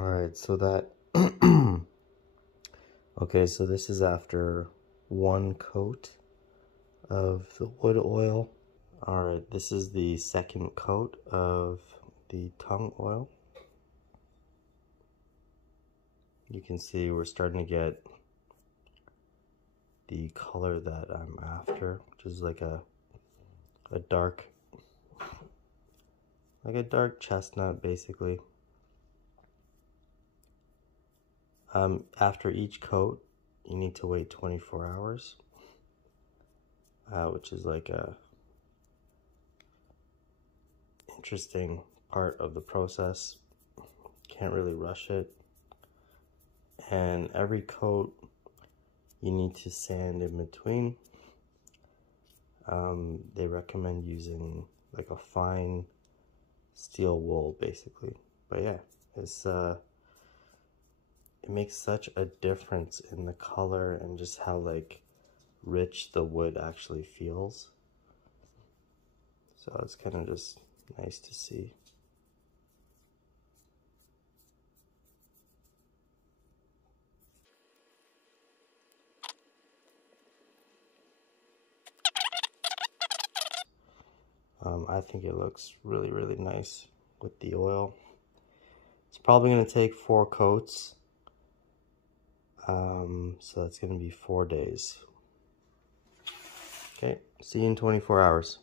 Alright, so that okay, so this is after one coat of the wood oil. Alright, this is the second coat of the tung oil. You can see we're starting to get the color that I'm after, which is like a dark, chestnut basically. After each coat, you need to wait 24 hours, which is like a interesting part of the process. Can't really rush it. And every coat, you need to sand in between. They recommend using like a fine steel wool, basically. But yeah, it's it makes such a difference in the color and just how like rich the wood actually feels. So it's kind of just nice to see. I think it looks really, really nice with the oil. It's probably going to take 4 coats. So that's going to be 4 days. Okay, see you in 24 hours.